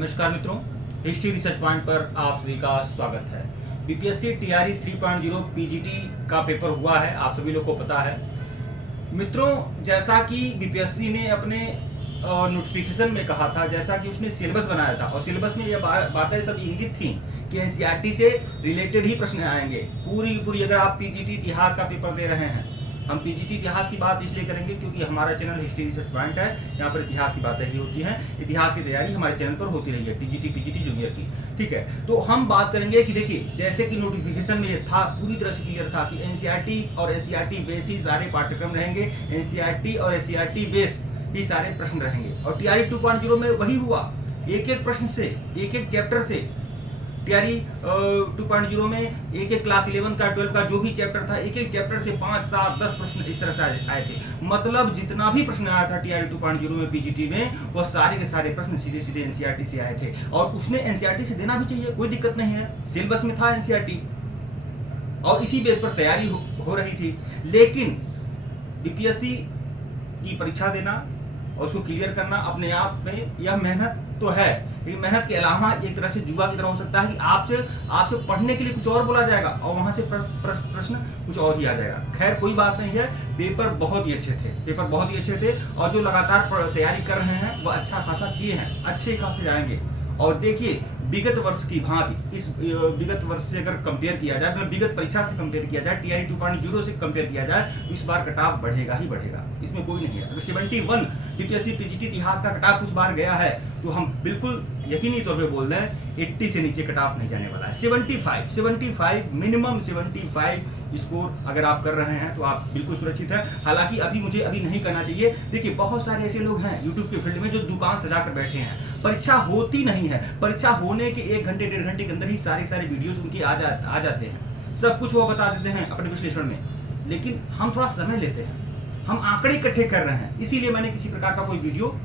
नमस्कार मित्रों, history research point पर आप सभी का स्वागत है। बीपीएससी टीआरई 3.0 पीजीटी का पेपर हुआ है, आप सभी लोग को पता है। मित्रों, जैसा कि बीपीएससी ने अपने नोटिफिकेशन में कहा था, जैसा कि उसने सिलेबस बनाया था और सिलेबस में ये बातें सब इंगित थी कि एनसीईआरटी से रिलेटेड ही प्रश्न आएंगे। पूरी अगर आप पीजीटी इतिहास का पेपर दे रहे हैं, हम पीजीटी इतिहास की बात इसलिए करेंगे क्योंकि हमारा चैनल हिस्ट्री रिसर्च पॉइंट है, यहाँ पर इतिहास की बातें ही होती हैं। इतिहास की तैयारी हमारे चैनल पर होती रही है, टीजीटी पीजीटी जूनियर की। ठीक है, तो हम बात करेंगे कि देखिए, जैसे कि नोटिफिकेशन में ये था, पूरी तरह से क्लियर था कि एनसीईआरटी और एससीईआरटी बेस ही सारे पाठ्यक्रम रहेंगे। एनसीईआरटी और एससीईआरटी बेस ही सारे प्रश्न रहेंगे और टीआरई 2.0 में वही हुआ। एक प्रश्न से, एक चैप्टर से टीआरई 2.0 में एक क्लास 11 का 12 का जो भी चैप्टर था, एक चैप्टर से 5, 7, 10 प्रश्न इस तरह से आए थे। मतलब जितना भी प्रश्न आया था टीआरई 2.0 में पीजीटी में, वो सारे के सारे प्रश्न सीधे एनसीईआरटी से आए थे और उसने एनसीईआरटी से देना भी चाहिए, कोई दिक्कत नहीं है। सिलेबस में था एनसीईआरटी और इसी बेस पर तैयारी हो रही थी। लेकिन बीपीएससी की परीक्षा देना और उसको क्लियर करना अपने आप में यह मेहनत तो है, लेकिन मेहनत के अलावा एक तरह से जुआ की तरह हो सकता है कि आपसे पढ़ने के लिए कुछ और बोला जाएगा और वहां से प्रश्न कुछ और ही आ जाएगा। खैर, कोई बात नहीं है, पेपर बहुत ही अच्छे थे और जो लगातार तैयारी कर रहे हैं वो अच्छा खासा किए हैं, अच्छे खासे जाएंगे। और देखिए, विगत वर्ष की भांति इस विगत वर्ष से अगर कंपेयर किया जाए, मतलब विगत परीक्षा से कंपेयर किया जाए, टीआरई 2.0 से कंपेयर किया जाए, तो इस बार कटाव बढ़ेगा ही बढ़ेगा, इसमें कोई नहीं है। अगर 71 बीपीएससी पीजीटी इतिहास का कटाव उस बार गया है तो हम बिल्कुल यकीनी तौर पे बोल रहे हैं 80 से नीचे कटाव नहीं जाने वाला है। 75 मिनिमम 75 स्कोर अगर आप कर रहे हैं तो आप बिल्कुल सुरक्षित है। हालांकि अभी नहीं करना चाहिए। देखिए, बहुत सारे ऐसे लोग हैं यूट्यूब के फील्ड में जो दुकान सजा कर बैठे हैं, परीक्षा होती नहीं है, परीक्षा होने के 1 घंटे 1.5 घंटे के अंदर ही सारे वीडियोज उनके आ जाते हैं, सब कुछ वो बता देते हैं अपने विश्लेषण में। लेकिन हम थोड़ा समय लेते हैं, हम आंकड़े इकट्ठे कर रहे हैं, इसीलिए मैंने किसी प्रकार का कोई वीडियो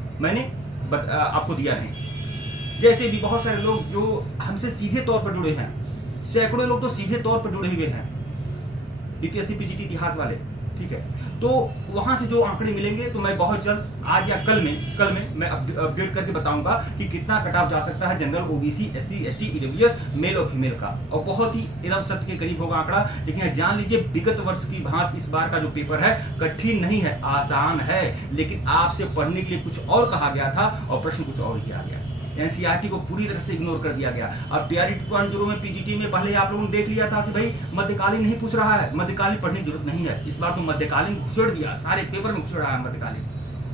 आपको दिया नहीं। जैसे भी बहुत सारे लोग जो हमसे सीधे तौर पर जुड़े हैं, सैकड़ों लोग तो सीधे तौर पर जुड़े हुए हैं बीपीएससी पीजीटी इतिहास वाले, ठीक है। तो वहां से जो आंकड़े मिलेंगे तो मैं बहुत जल्द, आज या कल में मैं अपडेट करके बताऊंगा कि कितना कटाव जा सकता है general, OBC, SC, ST, EWS, male और फीमेल का, और बहुत ही एकदम सत्य के करीब होगा आंकड़ा। लेकिन जान लीजिए, विगत वर्ष की भांति इस बार का जो पेपर है कठिन नहीं है, आसान है, लेकिन आपसे पढ़ने के लिए कुछ और कहा गया था और प्रश्न कुछ और ही आ गया। एनसीईआरटी को पूरी तरह से इग्नोर कर दिया गया। अब टीआरई 2.0 में पीजीटी में पहले आप लोगों ने देख लिया था कि भाई मध्यकालीन नहीं पूछ रहा है, मध्यकालीन पढ़ने की जरूरत नहीं है। इस बार तो मध्यकालीन घुसेड़ दिया, सारे पेपर में घुसेड़ रहा है मध्यकालीन।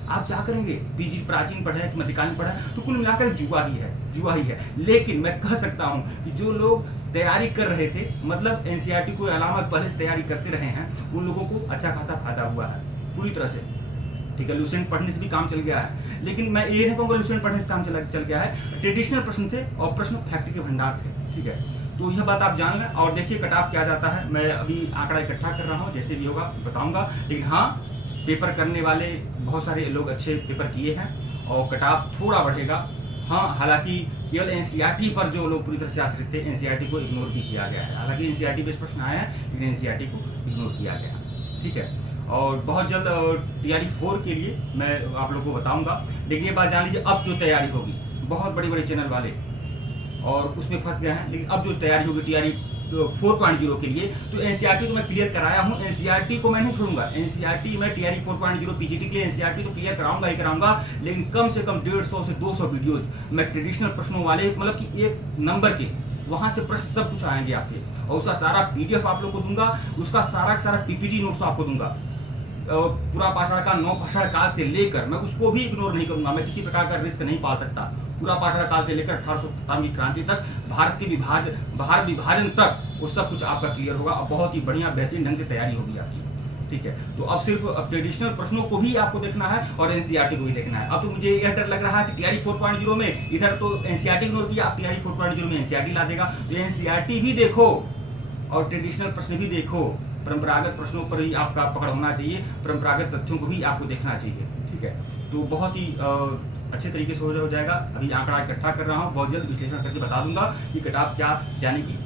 आप क्या करेंगे, पीजी प्राचीन पढ़े कि मध्यकालीन पढ़े, तो कुल मिलाकर जुआ ही है। लेकिन मैं कह सकता हूं कि जो लोग तैयारी कर रहे थे, मतलब एनसीईआरटी को अलावा पहले से तैयारी करते रहे हैं, उन लोगों को अच्छा खासा फायदा हुआ है पूरी तरह से। ठीक है, लुसेंट पढ़ने से भी काम चल गया है, लेकिन मैं ये नहीं कहूँगा लुसेंट पढ़ने से काम चल गया है। ट्रेडिशनल प्रश्न थे और प्रश्न फैक्ट के भंडार थे, ठीक है। तो यह बात आप जान लें और देखिए कटाव क्या जाता है। मैं अभी आंकड़ा इकट्ठा कर रहा हूँ, जैसे भी होगा बताऊंगा। लेकिन हाँ, पेपर करने वाले बहुत सारे लोग अच्छे पेपर किए हैं और कटाव थोड़ा बढ़ेगा। हाँ, हालांकि केवल एनसीईआरटी पर जो लोग पूरी तरह से आश्रित थे, एनसीईआरटी को इग्नोर भी किया गया है। हालांकि एनसीईआरटी बेस्ड प्रश्न आए हैं, लेकिन एनसीईआरटी को इग्नोर किया गया, ठीक है। और बहुत जल्द टीआरई 4 के लिए मैं आप लोगों को बताऊंगा। लेकिन ये बात जान लीजिए, अब जो तैयारी होगी, बहुत बड़े चैनल वाले और उसमें फंस गए हैं, लेकिन अब जो तैयारी होगी टीआरई 4.0 के लिए, तो एनसीईआरटी तो मैं क्लियर कराया हूं, एनसीईआरटी को मैं नहीं छोड़ूंगा। एनसीईआरटी मैं टीआरई 4.0 पीजीटी के लिए एनसीईआरटी तो क्लियर कराऊंगा, लेकिन कम से कम 150 से 200 वीडियोज मैं ट्रेडिशनल प्रश्नों वाले, मतलब कि 1 नंबर के, वहां से प्रश्न सब कुछ आएंगे आपके, और उसका सारा पीडीएफ आप लोग को दूंगा, उसका सारा पीपीटी नोट्स आपको दूंगा। पूरा पाषाण काल, 9 पाषाण काल से लेकर, मैं उसको भी इग्नोर नहीं करूंगा, मैं किसी प्रकार का रिस्क नहीं पाल सकता। पूरा पाषाण काल से लेकर 1857 की क्रांति तक, भारत विभाजन तक, वो सब कुछ आपका क्लियर होगा और बहुत ही बढ़िया बेहतरीन ढंग से तैयारी होगी आपकी, ठीक है। तो अब सिर्फ ट्रेडिशनल प्रश्नों को भी आपको देखना है और एनसीईआरटी को भी देखना है। अब तो मुझे यह डर लग रहा है कि टीआरई 4.0 में इधर तो एनसीईआरटी इग्नोर किया, आप टीआरई 4.0 में एनसीईआरटी ला देगा, तो एनसीईआरटी भी देखो और ट्रेडिशनल प्रश्न भी देखो। परंपरागत प्रश्नों पर ही आपका पकड़ होना चाहिए, परंपरागत तथ्यों को भी आपको देखना चाहिए, ठीक है। तो बहुत ही अच्छे तरीके से हो जाएगा। अभी आंकड़ा इकट्ठा कर रहा हूँ, बहुत जल्द विश्लेषण करके बता दूंगा कि कटाव क्या जाने की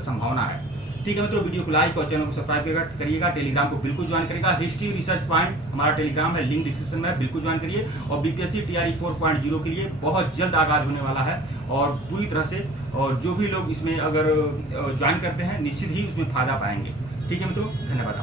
संभावना है। ठीक है मित्रों, वीडियो को लाइक और चैनल को सब्सक्राइब करिएगा। टेलीग्राम को बिल्कुल ज्वाइन करिएगा। हिस्ट्री रिसर्च पॉइंट हमारा टेलीग्राम है, लिंक डिस्क्रिप्शन में है, बिल्कुल ज्वाइन करिए। और बीपीएससी टीआरई 4.0 के लिए बहुत जल्द आगाज होने वाला है और पूरी तरह से, और जो भी लोग इसमें अगर ज्वाइन करते हैं निश्चित ही उसमें फायदा पाएंगे। ठीक है मित्रों, धन्यवाद।